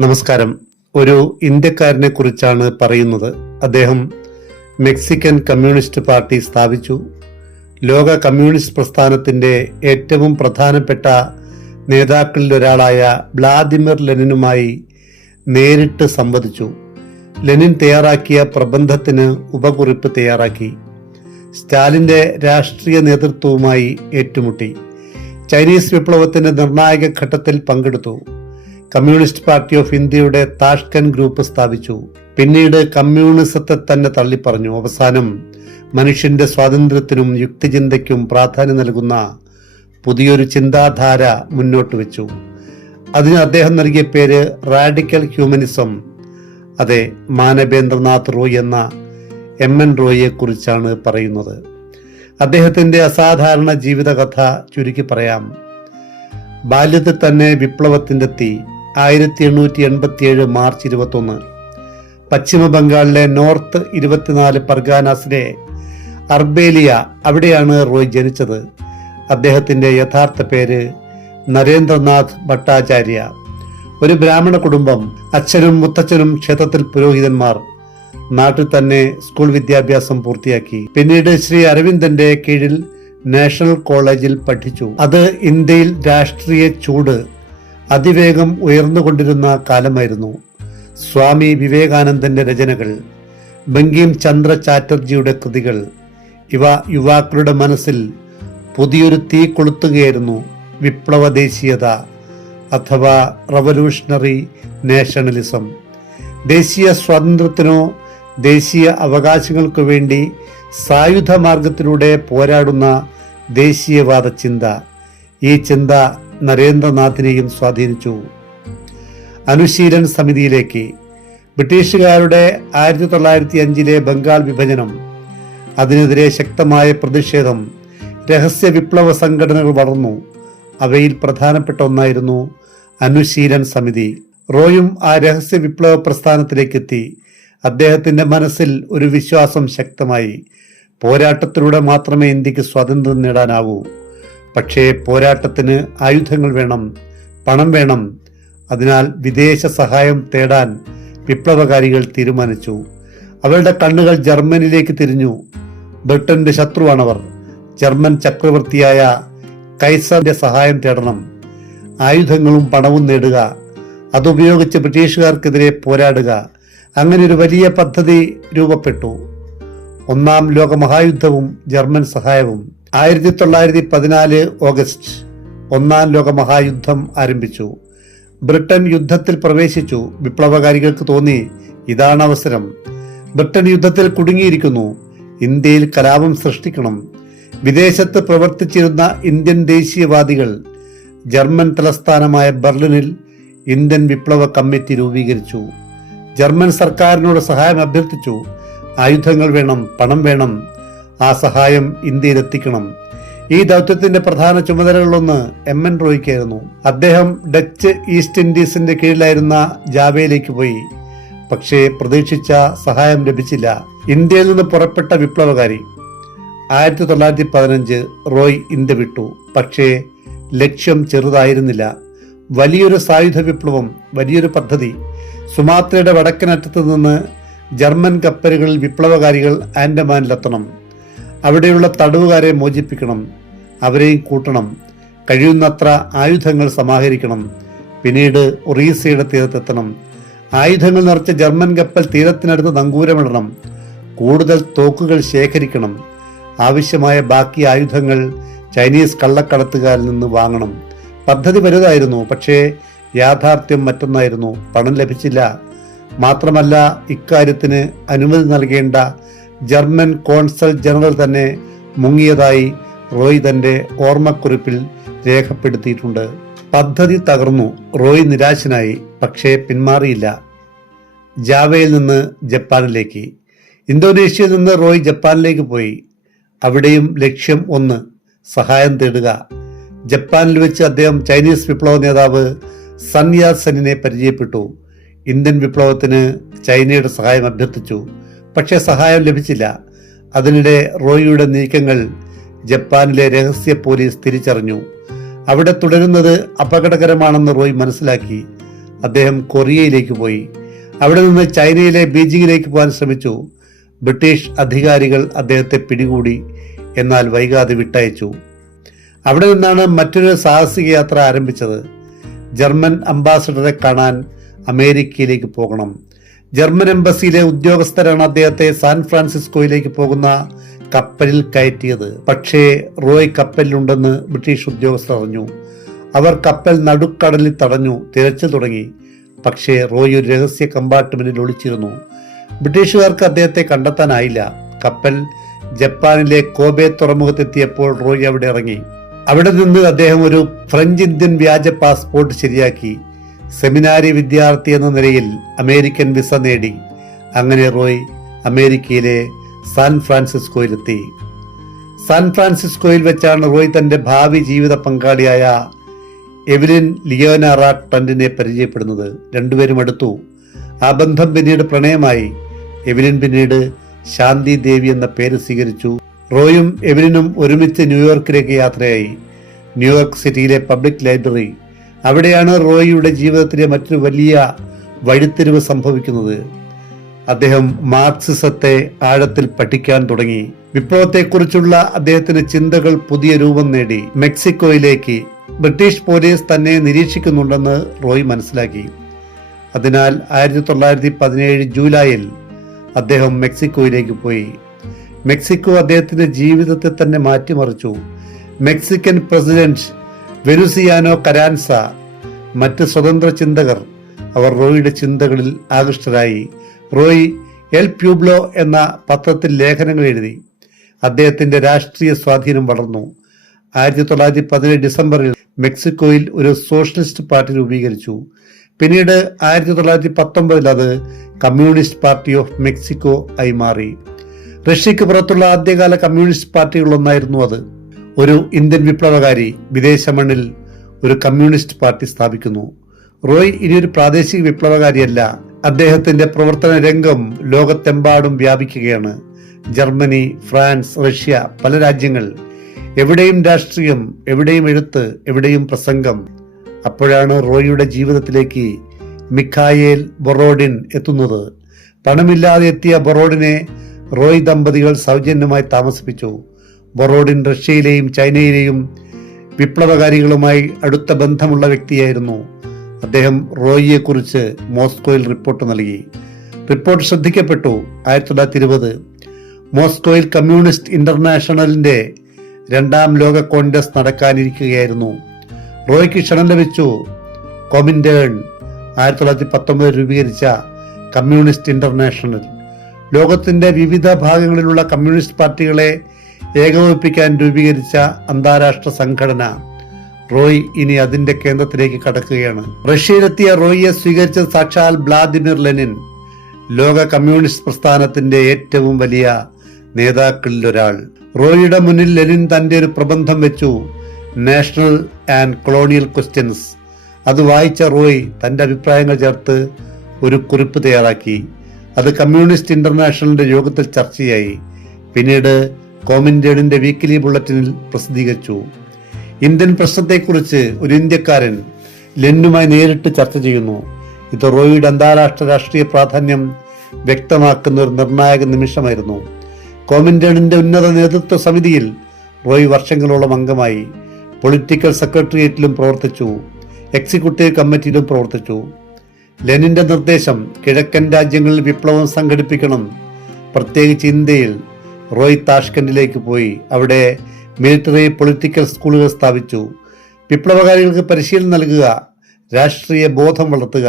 നമസ്കാരം. ഒരു ഇന്ത്യക്കാരനെ കുറിച്ചാണ് പറയുന്നത്. അദ്ദേഹം മെക്സിക്കൻ കമ്മ്യൂണിസ്റ്റ് പാർട്ടി സ്ഥാപിച്ചു. ലോക കമ്മ്യൂണിസ്റ്റ് പ്രസ്ഥാനത്തിന്റെ ഏറ്റവും പ്രധാനപ്പെട്ട നേതാക്കളിൽ ഒരാളായ വ്ളാദിമിർ ലെനിനുമായി നേരിട്ട് സംവദിച്ചു. ലെനിൻ തയ്യാറാക്കിയ പ്രബന്ധത്തിന് ഉപകുറിപ്പ് തയ്യാറാക്കി. സ്റ്റാലിന്റെ രാഷ്ട്രീയ നേതൃത്വവുമായി ഏറ്റുമുട്ടി. ചൈനീസ് വിപ്ലവത്തിന്റെ നിർണായക ഘട്ടത്തിൽ പങ്കെടുത്തു. കമ്മ്യൂണിസ്റ്റ് പാർട്ടി ഓഫ് ഇന്ത്യയുടെ താഷ്കന്റ് ഗ്രൂപ്പ് സ്ഥാപിച്ചു. പിന്നീട് കമ്മ്യൂണിസത്തെ തന്നെ തള്ളിപ്പറഞ്ഞു. അവസാനം മനുഷ്യന്റെ സ്വാതന്ത്ര്യത്തിനും യുക്തിചിന്തയ്ക്കും പ്രാധാന്യം നൽകുന്ന പുതിയൊരു ചിന്താധാര മുന്നോട്ട് വെച്ചു. അതിന് അദ്ദേഹം നൽകിയ പേര് റാഡിക്കൽ ഹ്യൂമനിസം. അതെ, മാനവേന്ദ്രനാഥ് റോയ് എന്ന MN റോയിയെ കുറിച്ചാണ് പറയുന്നത്. അദ്ദേഹത്തിന്റെ അസാധാരണ ജീവിതകഥ ചുരുക്കി പറയാം. ബാല്യത്തിൽ തന്നെ വിപ്ലവത്തിന്റെ തീ. 1887 മാർച്ച് 21 പശ്ചിമ ബംഗാളിലെ നോർത്ത് 24 പർഗാനാസിലെ അർബേലിയ, അവിടെയാണ് റോയ് ജനിച്ചത്. അദ്ദേഹത്തിന്റെ യഥാർത്ഥ പേര് നരേന്ദ്രനാഥ് ഭട്ടാചാര്യ. ഒരു ബ്രാഹ്മണ കുടുംബം. അച്ഛനും മുത്തച്ഛനും ക്ഷേത്രത്തിൽ പുരോഹിതന്മാർ. നാട്ടിൽ തന്നെ സ്കൂൾ വിദ്യാഭ്യാസം പൂർത്തിയാക്കി. പിന്നീട് ശ്രീ അരവിന്ദന്റെ കീഴിൽ നാഷണൽ കോളേജിൽ പഠിച്ചു. അത് ഇന്ത്യയിൽ രാഷ്ട്രീയ ചൂട് അതിവേഗം ഉയർന്നുകൊണ്ടിരുന്ന കാലമായിരുന്നു. സ്വാമി വിവേകാനന്ദന്റെ രചനകൾ, ബങ്കിം ചന്ദ്ര ചാറ്റർജിയുടെ കൃതികൾ, ഇവ യുവാക്കളുടെ മനസ്സിൽ പുതിയൊരു തീ കൊളുത്തുകയായിരുന്നു. വിപ്ലവ ദേശീയത അഥവാ റവല്യൂഷണറി നാഷണലിസം. ദേശീയ സ്വാതന്ത്ര്യത്തിനോ ദേശീയ അവകാശങ്ങൾക്കു വേണ്ടി സായുധ മാർഗത്തിലൂടെ പോരാടുന്ന ദേശീയവാദ ചിന്ത. ഈ ചിന്ത നരേന്ദ്രനാഥിനെയും സ്വാധീനിച്ചു. അനുശീലൻ സമിതിയിലേക്ക്. ബ്രിട്ടീഷുകാരുടെ 1905 ബംഗാൾ വിഭജനം, അതിനെതിരെ ശക്തമായ പ്രതിഷേധം. രഹസ്യ വിപ്ലവ സംഘടനകൾ വളർന്നു. അവയിൽ പ്രധാനപ്പെട്ട ഒന്നായിരുന്നു അനുശീലൻ സമിതി. റോയും ആ രഹസ്യ വിപ്ലവ പ്രസ്ഥാനത്തിലേക്കെത്തി. അദ്ദേഹത്തിന്റെ മനസ്സിൽ ഒരു വിശ്വാസം ശക്തമായി. പോരാട്ടത്തിലൂടെ മാത്രമേ ഇന്ത്യക്ക് സ്വാതന്ത്ര്യം നേടാനാവൂ. പക്ഷേ പോരാട്ടത്തിന് ആയുധങ്ങൾ വേണം, പണം വേണം. അതിനാൽ വിദേശ സഹായം തേടാൻ വിപ്ലവകാരികൾ തീരുമാനിച്ചു. അവരുടെ കണ്ണുകൾ ജർമ്മനിയിലേക്ക് തിരിഞ്ഞു. ബ്രിട്ടന്റെ ശത്രുവാണവർ. ജർമ്മൻ ചക്രവർത്തിയായ കൈസറിന്റെ സഹായം തേടണം. ആയുധങ്ങളും പണവും നേടുക. അതുപയോഗിച്ച് ബ്രിട്ടീഷുകാർക്കെതിരെ പോരാടുക. അങ്ങനെ ഒരു വലിയ പദ്ധതി രൂപപ്പെട്ടു. ഒന്നാം ലോക മഹായുദ്ധവും ജർമ്മൻ സഹായവും. 1914 ഓഗസ്റ്റ് ഒന്നാം ലോക മഹായുദ്ധം ആരംഭിച്ചു. ബ്രിട്ടൻ യുദ്ധത്തിൽ പ്രവേശിച്ചു. വിപ്ലവകാരികൾക്ക് തോന്നി, ഇതാണ് അവസരം. ബ്രിട്ടൻ യുദ്ധത്തിൽ കുടുങ്ങിയിരിക്കുന്നു. ഇന്ത്യയിൽ കലാപം സൃഷ്ടിക്കണം. വിദേശത്ത് പ്രവർത്തിച്ചിരുന്ന ഇന്ത്യൻ ദേശീയവാദികൾ ജർമ്മൻ തലസ്ഥാനമായ ബെർലിനിൽ ഇന്ത്യൻ വിപ്ലവ കമ്മിറ്റി രൂപീകരിച്ചു. ജർമ്മൻ സർക്കാരിനോട് സഹായം അഭ്യർത്ഥിച്ചു. ആയുധങ്ങൾ വേണം, പണം വേണം. ആ സഹായം ഇന്ത്യയിൽ എത്തിക്കണം. ഈ ദൗത്യത്തിന്റെ പ്രധാന ചുമതലകളൊന്ന് MN റോയ്ക്കായിരുന്നു. അദ്ദേഹം ഡച്ച് ഈസ്റ്റ് ഇൻഡീസിന്റെ കീഴിലായിരുന്ന ജാവയിലേക്ക് പോയി. പക്ഷേ പ്രതീക്ഷിച്ച സഹായം ലഭിച്ചില്ല. ഇന്ത്യയിൽ നിന്ന് പുറപ്പെട്ട വിപ്ലവകാരി. 1915 റോയ് ഇന്ത്യ വിട്ടു. പക്ഷേ ലക്ഷ്യം ചെറുതായിരുന്നില്ല. വലിയൊരു സായുധ വിപ്ലവം, വലിയൊരു പദ്ധതി. സുമാത്രയുടെ വടക്കനറ്റത്ത് നിന്ന് ജർമ്മൻ കപ്പലുകളിൽ വിപ്ലവകാരികൾ ആൻഡമാനിലെത്തണം. അവിടെയുള്ള തടവുകാരെ മോചിപ്പിക്കണം. അവരെയും കൂട്ടണം. കഴിയുന്നത്ര ആയുധങ്ങൾ സമാഹരിക്കണം. പിന്നീട് ഒറീസയുടെ തീരത്തെത്തണം. ആയുധങ്ങൾ നിറച്ച ജർമ്മൻ കപ്പൽ തീരത്തിനടുത്ത് നങ്കൂരമിടണം. കൂടുതൽ തോക്കുകൾ ശേഖരിക്കണം. ആവശ്യമായ ബാക്കി ആയുധങ്ങൾ ചൈനീസ് കള്ളക്കടത്തുകാരിൽ നിന്ന് വാങ്ങണം. പദ്ധതി വലുതായിരുന്നു. പക്ഷേ യാഥാർത്ഥ്യം മറ്റൊന്നായിരുന്നു. പണം ലഭിച്ചില്ല. മാത്രമല്ല, ഇക്കാര്യത്തിന് അനുമതി നൽകേണ്ട ജർമ്മൻ കോൺസൽ ജനറൽ തന്നെ മുങ്ങിയതായി റോയ് തന്റെ ഓർമ്മക്കുറിപ്പിൽ രേഖപ്പെടുത്തിയിട്ടുണ്ട്. പദ്ധതി തകർന്നു. റോയ് നിരാശനായി. പക്ഷേ പിന്മാറിയില്ല. ജാവയിൽ നിന്ന് ജപ്പാനിലേക്ക്. ഇന്തോനേഷ്യയിൽ നിന്ന് റോയ് ജപ്പാനിലേക്ക് പോയി. അവിടെയും ലക്ഷ്യം ഒന്ന്, സഹായം തേടുക. ജപ്പാനിൽ വെച്ച് അദ്ദേഹം ചൈനീസ് വിപ്ലവ നേതാവ് സൻ യാത് സെന്നിനെ പരിചയപ്പെട്ടു. ഇന്ത്യൻ വിപ്ലവത്തിന് ചൈനയുടെ സഹായം അഭ്യർത്ഥിച്ചു. പക്ഷേ സഹായം ലഭിച്ചില്ല. അതിനിടെ റോയിയുടെ നീക്കങ്ങൾ ജപ്പാനിലെ രഹസ്യ പോലീസ് തിരിച്ചറിഞ്ഞു. അവിടെ തുടരുന്നത് അപകടകരമാണെന്ന് റോയ് മനസ്സിലാക്കി. അദ്ദേഹം കൊറിയയിലേക്ക് പോയി. അവിടെ നിന്ന് ചൈനയിലെ ബീജിംഗിലേക്ക് പോകാൻ ശ്രമിച്ചു. ബ്രിട്ടീഷ് അധികാരികൾ അദ്ദേഹത്തെ പിടികൂടി, എന്നാൽ വൈകാതെ വിട്ടയച്ചു. അവിടെ നിന്നാണ് മറ്റൊരു സാഹസിക യാത്ര ആരംഭിച്ചത്. ജർമ്മൻ അംബാസഡറെ കാണാൻ അമേരിക്കയിലേക്ക് പോകണം. ജർമ്മൻ എംബസിയിലെ ഉദ്യോഗസ്ഥരാണ് അദ്ദേഹത്തെ സാൻ ഫ്രാൻസിസ്കോയിലേക്ക് പോകുന്ന കപ്പലിൽ കയറ്റിയത്. പക്ഷേ റോയ് കപ്പലിലുണ്ടെന്ന് ബ്രിട്ടീഷ് ഉദ്യോഗസ്ഥർ അറിഞ്ഞു. അവർ കപ്പൽ നടുക്കടലിൽ തടഞ്ഞു തിരച്ചിൽ തുടങ്ങി. പക്ഷേ റോയ് ഒരു രഹസ്യ കമ്പാർട്ട്മെന്റിൽ ഒളിച്ചിരുന്നു. ബ്രിട്ടീഷുകാർക്ക് അദ്ദേഹത്തെ കണ്ടെത്താനായില്ല. കപ്പൽ ജപ്പാനിലെ കോബെ തുറമുഖത്തെത്തിയപ്പോൾ റോയ് അവിടെ ഇറങ്ങി. അവിടെ നിന്ന് അദ്ദേഹം ഒരു ഫ്രഞ്ച് ഇന്ത്യൻ വ്യാജ പാസ്പോർട്ട് ശരിയാക്കി സെമിനാരി വിദ്യാർത്ഥി എന്ന നിലയിൽ അമേരിക്കൻ വിസ നേടി. അങ്ങനെ റോയ് അമേരിക്കയിലെ സാൻ ഫ്രാൻസിസ്കോയിലെത്തി. സാൻ ഫ്രാൻസിസ്കോയിൽ വെച്ചാണ് റോയ് തന്റെ ഭാവി ജീവിത പങ്കാളിയായ എവലിൻ ലിയോനാറ ട്രന്റിനെ പരിചയപ്പെടുന്നത്. രണ്ടുപേരും അടുത്തു. ആ ബന്ധം പിന്നീട് പ്രണയമായി. എവലിൻ പിന്നീട് ശാന്തി ദേവി എന്ന പേര് സ്വീകരിച്ചു. റോയും എവലിനും ഒരുമിച്ച് ന്യൂയോർക്കിലേക്ക് യാത്രയായി. ന്യൂയോർക്ക് സിറ്റിയിലെ പബ്ലിക് ലൈബ്രറി, അവിടെയാണ് റോയിയുടെ ജീവിതത്തിലെ മറ്റൊരു വലിയ വഴിത്തിരിവ് സംഭവിക്കുന്നത്. അദ്ദേഹം മാർക്സിസത്തെ ആഴത്തിൽ പഠിക്കാൻ തുടങ്ങി. വിപ്ലവത്തെക്കുറിച്ചുള്ള അദ്ദേഹത്തിന്റെ ചിന്തകൾ പുതിയ രൂപം നേടി. മെക്സിക്കോയിലേക്ക് ബ്രിട്ടീഷ് പോലീസ് തന്നെ നിരീക്ഷിക്കുന്നുണ്ടെന്ന് റോയ് മനസ്സിലാക്കി. അതിനാൽ 1917 ജൂലൈയിൽ അദ്ദേഹം മെക്സിക്കോയിലേക്ക് പോയി. മെക്സിക്കോ അദ്ദേഹത്തിന്റെ ജീവിതത്തെ തന്നെ മാറ്റിമറിച്ചു. മെക്സിക്കൻ പ്രസിഡന്റ് വെനുസിയാനോ കരാൻസ, മറ്റ് സ്വതന്ത്ര ചിന്തകർ, അവർ റോയിയുടെ ചിന്തകളിൽ ആകൃഷ്ടരായി. റോയ് എൽ പ്യൂബ്ലോ എന്ന പത്രത്തിൽ ലേഖനങ്ങൾ എഴുതി. അദ്ദേഹത്തിന്റെ രാഷ്ട്രീയ സ്വാധീനം വളർന്നു. 1917 ഡിസംബറിൽ മെക്സിക്കോയിൽ ഒരു സോഷ്യലിസ്റ്റ് പാർട്ടി രൂപീകരിച്ചു. പിന്നീട് 1919 അത് കമ്മ്യൂണിസ്റ്റ് പാർട്ടി ഓഫ് മെക്സിക്കോ ആയി മാറി. റഷ്യക്ക് പുറത്തുള്ള ആദ്യകാല കമ്മ്യൂണിസ്റ്റ് പാർട്ടികളൊന്നായിരുന്നു അത്. ഒരു ഇന്ത്യൻ വിപ്ലവകാരി വിദേശ മണ്ണിൽ ഒരു കമ്മ്യൂണിസ്റ്റ് പാർട്ടി സ്ഥാപിക്കുന്നു. റോയ് ഇനിയൊരു പ്രാദേശിക വിപ്ലവകാരിയല്ല. അദ്ദേഹത്തിന്റെ പ്രവർത്തന രംഗം ലോകത്തെമ്പാടും വ്യാപിക്കുകയാണ്. ജർമ്മനി, ഫ്രാൻസ്, റഷ്യ, പല രാജ്യങ്ങൾ. എവിടെയും രാഷ്ട്രീയം, എവിടെയും എഴുത്ത്, എവിടെയും പ്രസംഗം. അപ്പോഴാണ് റോയിയുടെ ജീവിതത്തിലേക്ക് മിഖായേൽ ബൊറോഡിൻ എത്തുന്നത്. പണമില്ലാതെ എത്തിയ ബൊറോഡിനെ റോയ് ദമ്പതികൾ സൗജന്യമായി താമസിപ്പിച്ചു. ബൊറോഡിൻ റഷ്യയിലെയും ചൈനയിലെയും വിപ്ലവകാരികളുമായി അടുത്ത ബന്ധമുള്ള വ്യക്തിയായിരുന്നു. അദ്ദേഹം റോയിയെക്കുറിച്ച് മോസ്കോയിൽ റിപ്പോർട്ട് നൽകി. റിപ്പോർട്ട് ശ്രദ്ധിക്കപ്പെട്ടു. 1920 മോസ്കോയിൽ കമ്മ്യൂണിസ്റ്റ് ഇന്റർനാഷണലിന്റെ 2ാം ലോക കോൺഗ്രസ് നടക്കാനിരിക്കുകയായിരുന്നു. റോയ്ക്ക് ക്ഷണം ലഭിച്ചു. കൊമിൻറ്റേൺ 1919 രൂപീകരിച്ച കമ്മ്യൂണിസ്റ്റ് ഇന്റർനാഷണൽ ലോകത്തിന്റെ വിവിധ ഭാഗങ്ങളിലുള്ള കമ്മ്യൂണിസ്റ്റ് പാർട്ടികളെ ഏകോപിപ്പിക്കാൻ രൂപീകരിച്ച അന്താരാഷ്ട്ര സംഘടന. റോയ് ഇനി അതിന്റെ കേന്ദ്രത്തിലേക്ക് കടക്കുകയാണ്. റഷ്യയിലെത്തിയ റോയിയെ സ്വീകരിച്ച സാക്ഷാൽ വ്ളാദിമിർ ലെനിൻ, ലോക കമ്മ്യൂണിസ്റ്റ് പ്രസ്ഥാനത്തിന്റെ ഏറ്റവും വലിയ നേതാക്കളിൽ ഒരാൾ. റോയിയുടെ മുന്നിൽ ലെനിൻ തന്റെ ഒരു പ്രബന്ധം വെച്ചു, നാഷണൽ ആൻഡ് കൊളോണിയൽ ക്വസ്റ്റ്യൻസ്. അത് വായിച്ച റോയ് തന്റെ അഭിപ്രായങ്ങൾ ചേർത്ത് ഒരു കുറിപ്പ് തയ്യാറാക്കി. അത് കമ്മ്യൂണിസ്റ്റ് ഇന്റർനാഷണലിന്റെ യോഗത്തിൽ ചർച്ചയായി. പിന്നീട് കോമിൻറ്റേണിന്റെ വീക്കിലി ബുള്ളറ്റിനിൽ പ്രസിദ്ധീകരിച്ചു. ഇന്ത്യൻ പ്രശ്നത്തെക്കുറിച്ച് ഒരു ഇന്ത്യക്കാരൻ ലെനിനുമായി നേരിട്ട് ചർച്ച ചെയ്യുന്നു. ഇത് റോയിയുടെ അന്താരാഷ്ട്ര രാഷ്ട്രീയ പ്രാധാന്യം വ്യക്തമാക്കുന്ന ഒരു നിർണായക നിമിഷമായിരുന്നു. കോമിൻറ്റേണിന്റെ ഉന്നത നേതൃത്വ സമിതിയിൽ റോയ് വർഷങ്ങളോളം അംഗമായി. പൊളിറ്റിക്കൽ സെക്രട്ടേറിയറ്റിലും പ്രവർത്തിച്ചു. എക്സിക്യൂട്ടീവ് കമ്മിറ്റിയിലും പ്രവർത്തിച്ചു. ലെനിന്റെ നിർദ്ദേശം കിഴക്കൻ രാജ്യങ്ങളിൽ വിപ്ലവം സംഘടിപ്പിക്കണം, പ്രത്യേകിച്ച് ഇന്ത്യയിൽ. റോയ് താഷ്കന്റിലേക്ക് പോയി. അവിടെ മിലിറ്ററി പൊളിറ്റിക്കൽ സ്കൂളുകൾ സ്ഥാപിച്ചു. വിപ്ലവകാരികൾക്ക് പരിശീലനം നൽകുക, രാഷ്ട്രീയ ബോധം വളർത്തുക,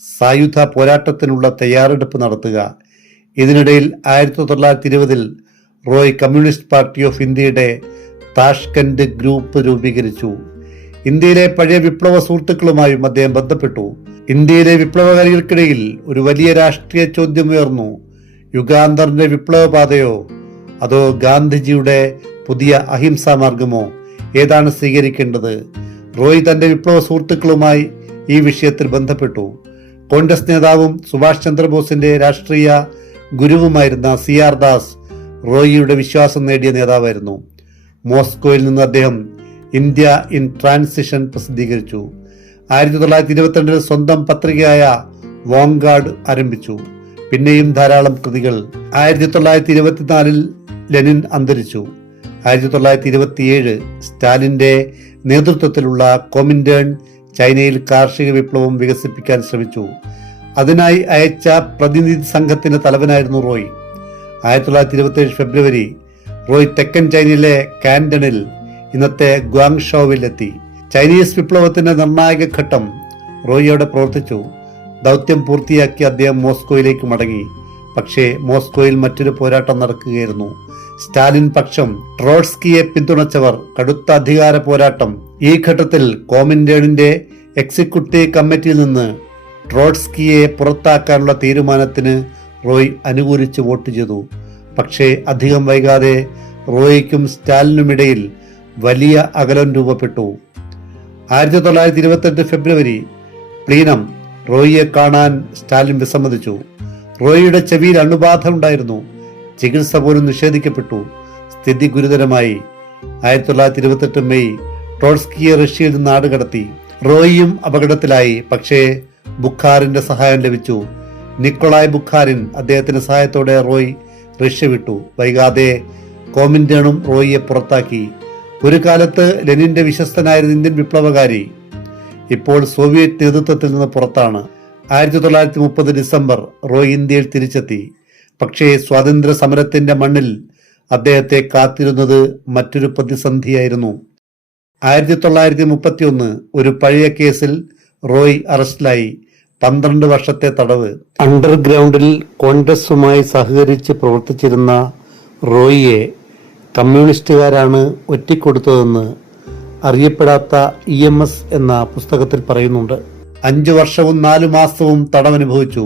സായുധ പോരാട്ടത്തിനുള്ള തയ്യാറെടുപ്പ് നടത്തുക. ഇതിനിടയിൽ 1920 റോയ് കമ്മ്യൂണിസ്റ്റ് പാർട്ടി ഓഫ് ഇന്ത്യയുടെ താഷ്കന്റ് ഗ്രൂപ്പ് രൂപീകരിച്ചു. ഇന്ത്യയിലെ പഴയ വിപ്ലവ സുഹൃത്തുക്കളുമായും അദ്ദേഹം ബന്ധപ്പെട്ടു. ഇന്ത്യയിലെ വിപ്ലവകാരികൾക്കിടയിൽ ഒരു വലിയ രാഷ്ട്രീയ ചോദ്യം ഉയർന്നു. യുഗാന്തറിന്റെ വിപ്ലവപാതയോ അതോ ഗാന്ധിജിയുടെ പുതിയ അഹിംസാ മാർഗമോ? ഏതാണ് സ്വീകരിക്കേണ്ടത്? റോയ് തന്റെ വിപ്ലവ സുഹൃത്തുക്കളുമായി ഈ വിഷയത്തിൽ ബന്ധപ്പെട്ടു. കോൺഗ്രസ് നേതാവും സുഭാഷ് ചന്ദ്രബോസിന്റെ രാഷ്ട്രീയ ഗുരുവുമായിരുന്ന CR ദാസ് റോയിയുടെ വിശ്വാസം നേടിയ നേതാവായിരുന്നു. മോസ്കോയിൽ നിന്ന് അദ്ദേഹം ഇന്ത്യ ഇൻ ട്രാൻസിഷൻ പ്രസിദ്ധീകരിച്ചു. 1922 സ്വന്തം പത്രികയായ വാങ്ഗാർഡ് ആരംഭിച്ചു. പിന്നെയും ധാരാളം കൃതികൾ. 1924 ലെനിൻ അന്തരിച്ചു. 1927 സ്റ്റാലിന്റെ നേതൃത്വത്തിലുള്ള കോമിന്റേൺ ചൈനയിൽ കാർഷിക വിപ്ലവം വികസിപ്പിക്കാൻ ശ്രമിച്ചു. അതിനായി അയച്ച പ്രതിനിധി സംഘത്തിന്റെ തലവനായിരുന്നു റോയ്. 1927 ഫെബ്രുവരി റോയ് തെക്കൻ ചൈനയിലെ കാന്റണിൽ, ഇന്നത്തെ ഗ്വാങ്ഷോവിൽ എത്തി. ചൈനീസ് വിപ്ലവത്തിന്റെ നിർണായക ഘട്ടം റോയിയോടെ പ്രവർത്തിച്ചു. ദൗത്യം പൂർത്തിയാക്കി അദ്ദേഹം മോസ്കോയിലേക്ക് മടങ്ങി. പക്ഷേ മോസ്കോയിൽ മറ്റൊരു പോരാട്ടം നടക്കുകയായിരുന്നു. സ്റ്റാലിൻ പക്ഷം, ട്രോട്സ്കിയെ പിന്തുണച്ചവർ, കടുത്ത അധികാര പോരാട്ടം. ഈ ഘട്ടത്തിൽ കോമിന്റേണിന്റെ എക്സിക്യൂട്ടീവ് കമ്മിറ്റിയിൽ നിന്ന് ട്രോട്സ്കിയെ പുറത്താക്കാനുള്ള തീരുമാനത്തിന് റോയ് അനുകൂലിച്ച് വോട്ട് ചെയ്തു. പക്ഷേ അധികം വൈകാതെ റോയിക്കും സ്റ്റാലിനുമിടയിൽ വലിയ അകലം രൂപപ്പെട്ടു. 1928 ഫെബ്രുവരി പ്ലീനം റോയിയെ കാണാൻ സ്റ്റാലിൻ വിസമ്മതിച്ചു. റോയിയുടെ ചെവിയിൽ അണുബാധ ഉണ്ടായിരുന്നു. ചികിത്സ പോലും നിഷേധിക്കപ്പെട്ടു. സ്ഥിതി ഗുരുതരമായി. 1928 മെയ് ട്രോട്സ്കിയെ റഷ്യയിൽ നിന്ന് നാടുകടത്തി. റോയിയും അപകടത്തിലായി. പക്ഷേ ബുഖാറിന്റെ സഹായം ലഭിച്ചു. നിക്കോളായ് ബുഖാരിൻ അദ്ദേഹത്തിന്റെ സഹായത്തോടെ റോയ് റഷ്യ വിട്ടു. വൈകാതെ കോമിന്റേണും റോയിയെ പുറത്താക്കി. ഒരു കാലത്ത് ലെനിന്റെ വിശ്വസ്തനായിരുന്ന ഇന്ത്യൻ വിപ്ലവകാരി ഇപ്പോൾ സോവിയറ്റ് നേതൃത്വത്തിൽ നിന്ന് പുറത്താണ്. 1930 ഡിസംബർ റോയ് ഇന്ത്യയിൽ തിരിച്ചെത്തി. പക്ഷേ സ്വാതന്ത്ര്യ സമരത്തിന്റെ മണ്ണിൽ അദ്ദേഹത്തെ കാത്തിരുന്നത് മറ്റൊരു പ്രതിസന്ധിയായിരുന്നു. 1931 ഒരു പഴയ കേസിൽ റോയ് അറസ്റ്റിലായി. 12 വർഷത്തെ തടവ്. അണ്ടർഗ്രൗണ്ടിൽ കോൺഗ്രസുമായി സഹകരിച്ച് പ്രവർത്തിച്ചിരുന്ന റോയിയെ കമ്മ്യൂണിസ്റ്റുകാരാണ് ഒറ്റിക്കൊടുത്തതെന്ന് അറിയപ്പെടാത്ത EMS എന്ന പുസ്തകത്തിൽ പറയുന്നുണ്ട്. 5 വർഷവും 4 മാസവും തടവനുഭവിച്ചു.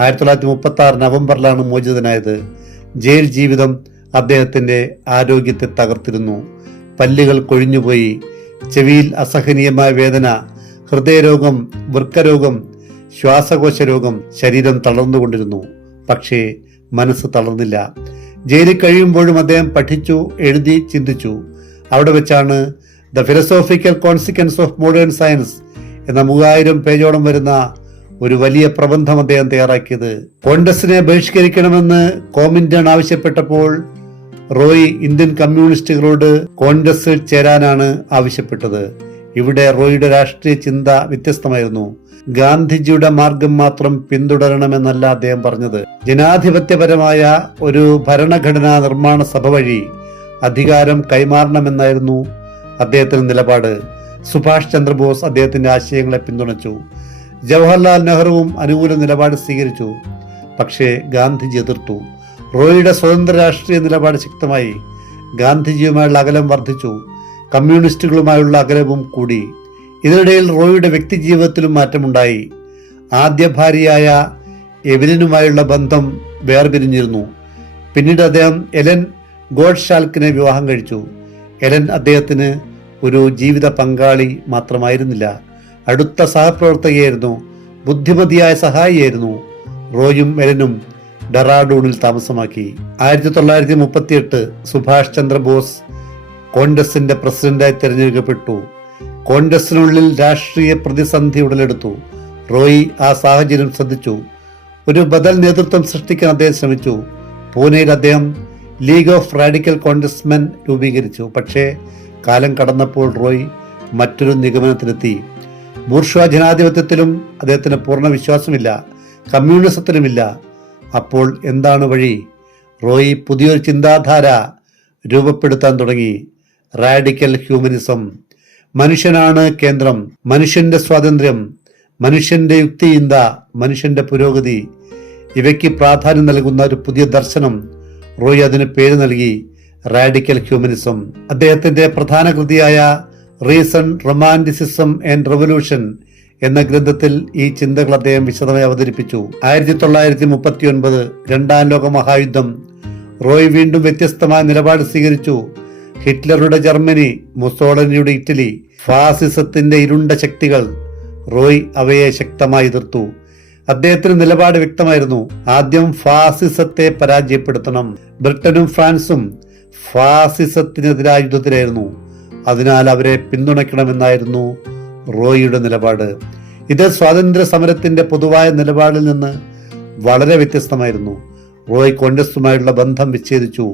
1936 നവംബറിലാണ് മോചിതനായത്. ജയിൽ ജീവിതം അദ്ദേഹത്തിന്റെ ആരോഗ്യത്തെ തകർത്തിരുന്നു. പല്ലുകൾ കൊഴിഞ്ഞുപോയി. ചെവിയിൽ അസഹനീയമായ വേദന, ഹൃദയരോഗം, വൃക്കരോഗം, ശ്വാസകോശ രോഗം. ശരീരം തളർന്നുകൊണ്ടിരുന്നു. പക്ഷേ മനസ്സ് തളർന്നില്ല. ജയിലിൽ കഴിയുമ്പോഴും അദ്ദേഹം പഠിച്ചു, എഴുതി, ചിന്തിച്ചു. അവിടെ വെച്ചാണ് the philosophical consequence of modern science എന്ന 3000 പേജോളം വരുന്ന ഒരു വലിയ പ്രബന്ധം അദ്ദേഹം തയ്യാറാക്കിയത്. കോൺഗ്രസിനെ ബഹിഷ്കരിക്കണമെന്ന് കോമിന്റേൺ ആവശ്യപ്പെട്ടപ്പോൾ റോയ് ഇന്ത്യൻ കമ്മ്യൂണിസ്റ്റുകളോട് കോൺഗ്രസിൽ ചേരാനാണ് ആവശ്യപ്പെട്ടത്. ഇവിടെ റോയിയുടെ രാഷ്ട്രീയ ചിന്ത വ്യത്യസ്തമായിരുന്നു. ഗാന്ധിജിയുടെ മാർഗം മാത്രം പിന്തുടരണമെന്നല്ല അദ്ദേഹം പറഞ്ഞത്. ജനാധിപത്യപരമായ ഒരു ഭരണഘടനാ നിർമ്മാണ സഭ വഴി അധികാരം കൈമാറണമെന്നായിരുന്നു അദ്ദേഹത്തിന്റെ നിലപാട്. സുഭാഷ് ചന്ദ്രബോസ് അദ്ദേഹത്തിന്റെ ആശയങ്ങളെ പിന്തുണച്ചു. ജവഹർലാൽ നെഹ്റുവും അനുകൂല നിലപാട് സ്വീകരിച്ചു. പക്ഷേ ഗാന്ധിജി എതിർത്തു. റോയിയുടെ സ്വതന്ത്ര രാഷ്ട്രീയ നിലപാട് ശക്തമായി. ഗാന്ധിജിയുമായുള്ള അകലം വർദ്ധിച്ചു. കമ്മ്യൂണിസ്റ്റുകളുമായുള്ള അകലവും കൂടി. ഇതിനിടയിൽ റോയിയുടെ വ്യക്തിജീവിതത്തിലും മാറ്റമുണ്ടായി. ആദ്യ ഭാര്യയായ എവലിനുമായുള്ള ബന്ധം വേർപിരിഞ്ഞിരുന്നു. പിന്നീട് അദ്ദേഹം എലൻ ഗോഡ്ഷാൽക്കിനെ വിവാഹം കഴിച്ചു. എലൻ അദ്ദേഹത്തിന് ഒരു ജീവിത പങ്കാളി മാത്രമായിരുന്നില്ല, അടുത്ത സഹപ്രവർത്തകയായിരുന്നു, ബുദ്ധിമതിയായ സഹായിയായിരുന്നു. റോയും എലനും ഡെറാഡൂണിൽ താമസമാക്കി. 1938 സുഭാഷ് ചന്ദ്രബോസ് കോൺഗ്രസിന്റെ പ്രസിഡന്റായി തിരഞ്ഞെടുക്കപ്പെട്ടു. കോൺഗ്രസിനുള്ളിൽ രാഷ്ട്രീയ പ്രതിസന്ധി ഉടലെടുത്തു. റോയി ആ സാഹചര്യം ശ്രദ്ധിച്ചു. ഒരു ബദൽ നേതൃത്വം സൃഷ്ടിക്കാൻ അദ്ദേഹം ശ്രമിച്ചു. പൂനെയിൽ അദ്ദേഹം ലീഗ് ഓഫ് റാഡിക്കൽ കോൺഗ്രസ്മെൻ രൂപീകരിച്ചു. പക്ഷേ കാലം കടന്നപ്പോൾ റോയ് മറ്റൊരു നിഗമനത്തിലെത്തി. ബൂർഷ്വാ ജനാധിപത്യത്തിലും അദ്ദേഹത്തിന് പൂർണ്ണ വിശ്വാസമില്ല, കമ്മ്യൂണിസത്തിലുമില്ല. അപ്പോൾ എന്താണ് വഴി? റോയ് പുതിയൊരു ചിന്താധാര രൂപപ്പെടുത്താൻ തുടങ്ങി. Radical humanism. മനുഷ്യനാണ് കേന്ദ്രം, മനുഷ്യന്റെ സ്വാതന്ത്ര്യം, മനുഷ്യന്റെ യുക്തിചിന്ത, മനുഷ്യന്റെ പുരോഗതി, ഇവയ്ക്ക് പ്രാധാന്യം നൽകുന്ന ഒരു പുതിയ ദർശനം. റോയ് അതിന് പേര് നൽകി റാഡിക്കൽ ഹ്യൂമനിസം. അദ്ദേഹത്തിന്റെ പ്രധാന കൃതിയായ റീസൺ, റൊമാന്റിസിസം ആൻഡ് റെവല്യൂഷൻ എന്ന ഗ്രന്ഥത്തിൽ ഈ ചിന്തകൾ അദ്ദേഹം വിശദമായി അവതരിപ്പിച്ചു. 1939 രണ്ടാം ലോക മഹായുദ്ധം. റോയ് വീണ്ടും വ്യത്യസ്തമായ നിലപാട് സ്വീകരിച്ചു. ഹിറ്റ്ലറുടെ ജർമ്മനി, മുസോളിനിയുടെ ഇറ്റലി, ഫാസിസത്തിന്റെ ഇരുണ്ട ശക്തികൾ. റോയ് അവയെ ശക്തമായി എതിർത്തു. അദ്ദേഹത്തിന്റെ നിലപാട് വ്യക്തമായിരുന്നു. ആദ്യം ഫാസിസത്തെ പരാജയപ്പെടുത്തണം. ബ്രിട്ടനും ഫ്രാൻസും ഫാസിസത്തിനെതിരായ യുദ്ധത്തിലായിരുന്നു. അതിനാൽ അവരെ പിന്തുണയ്ക്കണമെന്നായിരുന്നു റോയിയുടെ നിലപാട്. ഇത് സ്വാതന്ത്ര്യ സമരത്തിന്റെ പൊതുവായ നിലപാടിൽ നിന്ന് വളരെ വ്യത്യസ്തമായിരുന്നു. റോയ് കോൺഗ്രസുമായുള്ള ബന്ധം വിച്ഛേദിച്ചു.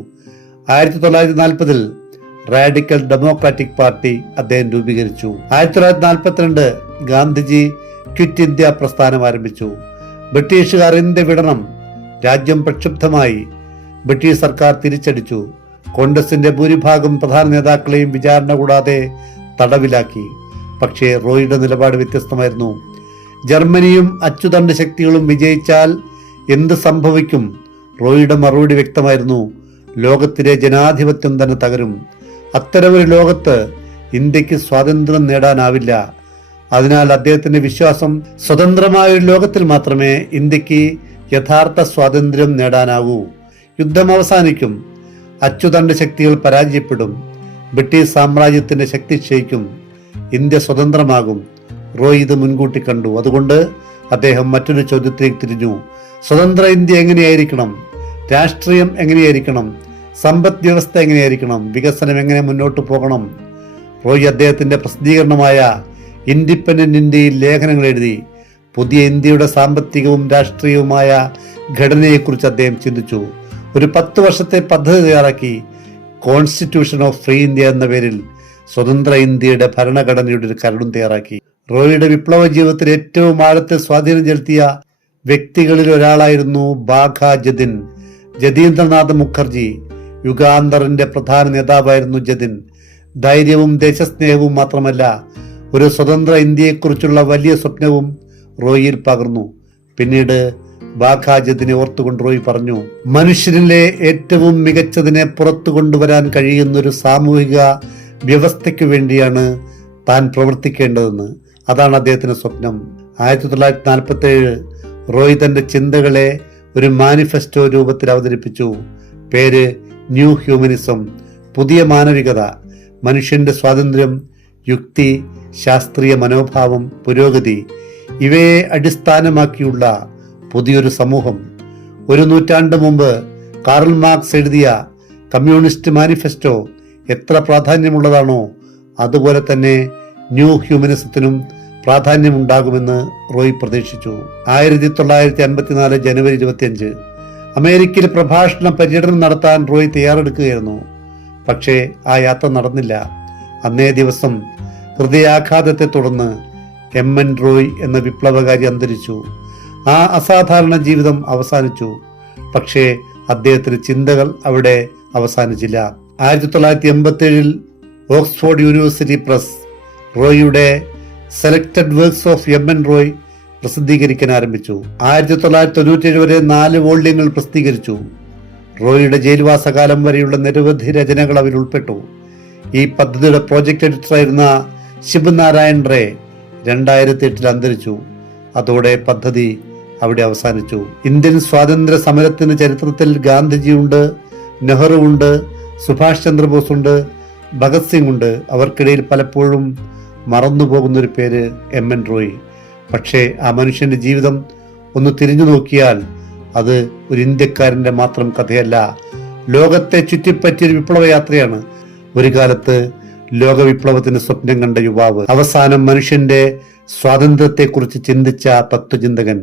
1940 റാഡിക്കൽ ഡെമോക്രാറ്റിക് പാർട്ടി അദ്ദേഹം രൂപീകരിച്ചു. 1942 ഗാന്ധിജി ക്വിറ്റ് ഇന്ത്യ പ്രസ്ഥാനം ആരംഭിച്ചു. ബ്രിട്ടീഷുകാർ ഇന്ത്യ വിടണം. രാജ്യം പ്രക്ഷുബ്ധമായി. ബ്രിട്ടീഷ് സർക്കാർ തിരിച്ചടിച്ചു. കോൺഗ്രസിന്റെ ഭൂരിഭാഗം പ്രധാന നേതാക്കളെയും വിചാരണ കൂടാതെ തടവിലാക്കി. പക്ഷേ റോയിയുടെ നിലപാട് വ്യത്യസ്തമായിരുന്നു. ജർമ്മനിയും അച്ചുതണ്ട് ശക്തികളും വിജയിച്ചാൽ എന്ത് സംഭവിക്കും? റോയിയുടെ മറുപടി വ്യക്തമായിരുന്നു. ലോകത്തിലെ ജനാധിപത്യം തന്നെ തകരും. അത്തരമൊരു ലോകത്ത് ഇന്ത്യക്ക് സ്വാതന്ത്ര്യം നേടാനാവില്ല. അതിനാൽ അദ്ദേഹത്തിന്റെ വിശ്വാസം, സ്വതന്ത്രമായ ഒരു ലോകത്തിൽ മാത്രമേ ഇന്ത്യക്ക് യഥാർത്ഥ സ്വാതന്ത്ര്യം നേടാനാവൂ. യുദ്ധം അവസാനിക്കും. അച്ചുതണ്ട് ശക്തികൾ പരാജയപ്പെടും. ബ്രിട്ടീഷ് സാമ്രാജ്യത്തിന്റെ ശക്തി ക്ഷയിക്കും. ഇന്ത്യ സ്വതന്ത്രമാകും. റോയ് ഇത് മുൻകൂട്ടി കണ്ടു. അതുകൊണ്ട് അദ്ദേഹം മറ്റൊരു ചോദ്യത്തിലേക്ക് തിരിഞ്ഞു. സ്വതന്ത്ര ഇന്ത്യ എങ്ങനെയായിരിക്കണം? രാഷ്ട്രീയം എങ്ങനെയായിരിക്കണം? സമ്പദ് വ്യവസ്ഥ എങ്ങനെയായിരിക്കണം? വികസനം എങ്ങനെ മുന്നോട്ട് പോകണം? റോയ് അദ്ദേഹത്തിന്റെ പ്രസിദ്ധീകരണമായ ഇൻഡിപെൻഡന്റ് ഇന്ത്യയിൽ ലേഖനങ്ങൾ എഴുതി. പുതിയ ഇന്ത്യയുടെ സാമ്പത്തികവും രാഷ്ട്രീയവുമായ ഘടനയെക്കുറിച്ച് അദ്ദേഹം ചിന്തിച്ചു. ഒരു 10 വർഷത്തെ പദ്ധതി തയ്യാറാക്കി. കോൺസ്റ്റിറ്റ്യൂഷൻ ഓഫ് ഫ്രീ ഇന്ത്യ എന്ന പേരിൽ സ്വതന്ത്ര ഇന്ത്യയുടെ ഭരണഘടനയുടെ ഒരു കരടും തയ്യാറാക്കി. റോയിയുടെ വിപ്ലവ ജീവിതത്തിൽ ഏറ്റവും ആഴത്തിൽ സ്വാധീനം ചെലുത്തിയ വ്യക്തികളിൽ ഒരാളായിരുന്നു ബാഘ ജതിൻ. ജതീന്ദ്രനാഥ് മുഖർജി. യുഗാന്തറിന്റെ പ്രധാന നേതാവായിരുന്നു ജതിൻ. ധൈര്യവും ദേശസ്നേഹവും മാത്രമല്ല, ഒരു സ്വതന്ത്ര ഇന്ത്യയെക്കുറിച്ചുള്ള വലിയ സ്വപ്നവും റോയിയിൽ പകർന്നു. പിന്നീട് ബാഘാജതിനെ ഓർത്തുകൊണ്ട് റോയ് പറഞ്ഞു, മനുഷ്യരിലെ ഏറ്റവും മികച്ചതിനെ പുറത്തു കൊണ്ടുവരാൻ കഴിയുന്നൊരു സാമൂഹിക വ്യവസ്ഥയ്ക്ക് വേണ്ടിയാണ് താൻ പ്രവർത്തിക്കേണ്ടതെന്ന്. അതാണ് അദ്ദേഹത്തിന്റെ സ്വപ്നം. 1947 റോയ് തന്റെ ചിന്തകളെ ഒരു മാനിഫെസ്റ്റോ രൂപത്തിൽ അവതരിപ്പിച്ചു. പേര് ന്യൂ ഹ്യൂമനിസം, പുതിയ മാനവികത. മനുഷ്യന്റെ സ്വാതന്ത്ര്യം, യുക്തി, ശാസ്ത്രീയ മനോഭാവം, പുരോഗതി ഇവയെ അടിസ്ഥാനമാക്കിയുള്ള പുതിയൊരു സമൂഹം. ഒരു നൂറ്റാണ്ട് മുമ്പ് കാറൽ മാർക്സ് എഴുതിയ കമ്മ്യൂണിസ്റ്റ് മാനിഫെസ്റ്റോ എത്ര പ്രാധാന്യമുള്ളതാണോ അതുപോലെ തന്നെ ന്യൂ ഹ്യൂമനിസത്തിനും പ്രാധാന്യമുണ്ടാകുമെന്ന് റോയ് പ്രതീക്ഷിച്ചു. 1954 ജനുവരി 25 അമേരിക്കയിൽ പ്രഭാഷണ പര്യടനം നടത്താൻ റോയ് തയ്യാറെടുക്കുകയായിരുന്നു. പക്ഷേ ആ യാത്ര നടന്നില്ല. അന്നേ ദിവസം ഹൃദയാഘാതത്തെ തുടർന്ന് എം.എൻ. റോയ് എന്ന വിപ്ലവകാരി അന്തരിച്ചു. ആ അസാധാരണ ജീവിതം അവസാനിച്ചു. പക്ഷേ അദ്ദേഹത്തിന്റെ ചിന്തകൾ അവിടെ അവസാനിച്ചില്ല. 1987 ഓക്സ്ഫോർഡ് യൂണിവേഴ്സിറ്റി പ്രസ് റോയിയുടെ selected works of M N. Roy പ്രസിദ്ധീകരിക്കാൻ ആരംഭിച്ചു. 1997 വരെ 4 വോള്യങ്ങൾ പ്രസിദ്ധീകരിച്ചു. റോയിയുടെ ജയിൽവാസകാലം വരെയുള്ള നിരവധി രചനകൾ അതിൽ ഉൾപ്പെട്ടു. ഈ പദ്ധതിയുടെ പ്രോജക്ട് എഡിറ്ററായിരുന്ന ശിബ് നാരായൺ റേ 2008 അന്തരിച്ചു. അതോടെ പദ്ധതി അവിടെ അവസാനിച്ചു. ഇന്ത്യൻ സ്വാതന്ത്ര്യ സമരത്തിന് ചരിത്രത്തിൽ ഗാന്ധിജിയുണ്ട്, നെഹ്റു ഉണ്ട്, സുഭാഷ് ചന്ദ്രബോസ് ഉണ്ട്, ഭഗത് സിംഗ് ഉണ്ട്. അവർക്കിടയിൽ പലപ്പോഴും മറന്നുപോകുന്നൊരു പേര് എം.എൻ. റോയ്. പക്ഷേ ആ മനുഷ്യന്റെ ജീവിതം ഒന്ന് തിരിഞ്ഞു നോക്കിയാൽ അത് ഒരു ഇന്ത്യക്കാരന്റെ മാത്രം കഥയല്ല, ലോകത്തെ ചുറ്റിപ്പറ്റിയൊരു വിപ്ലവയാത്രയാണ്. ഒരു കാലത്ത് ലോക വിപ്ലവത്തിന് സ്വപ്നം കണ്ട യുവാവ്, അവസാനം മനുഷ്യന്റെ സ്വാതന്ത്ര്യത്തെക്കുറിച്ച് ചിന്തിച്ച തത്വചിന്തകൻ.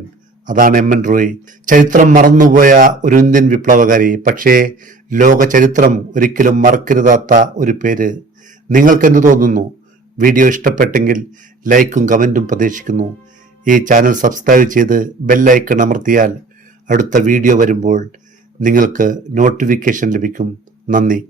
അതാണ് എം.എൻ. റോയ്. ചരിത്രം മറന്നുപോയ ഒരു ഇന്ത്യൻ വിപ്ലവകാരി, പക്ഷേ ലോക ചരിത്രം ഒരിക്കലും മറക്കരുതാത്ത ഒരു പേര്. നിങ്ങൾക്കെന്ത് തോന്നുന്നു? വീഡിയോ ഇഷ്ടപ്പെട്ടെങ്കിൽ ലൈക്കും കമന്റും പ്രതീക്ഷിക്കുന്നു. ഈ ചാനൽ സബ്സ്ക്രൈബ് ചെയ്ത് ബെല്ലൈക്കൺ അമർത്തിയാൽ അടുത്ത വീഡിയോ വരുമ്പോൾ നിങ്ങൾക്ക് നോട്ടിഫിക്കേഷൻ ലഭിക്കും. നന്ദി.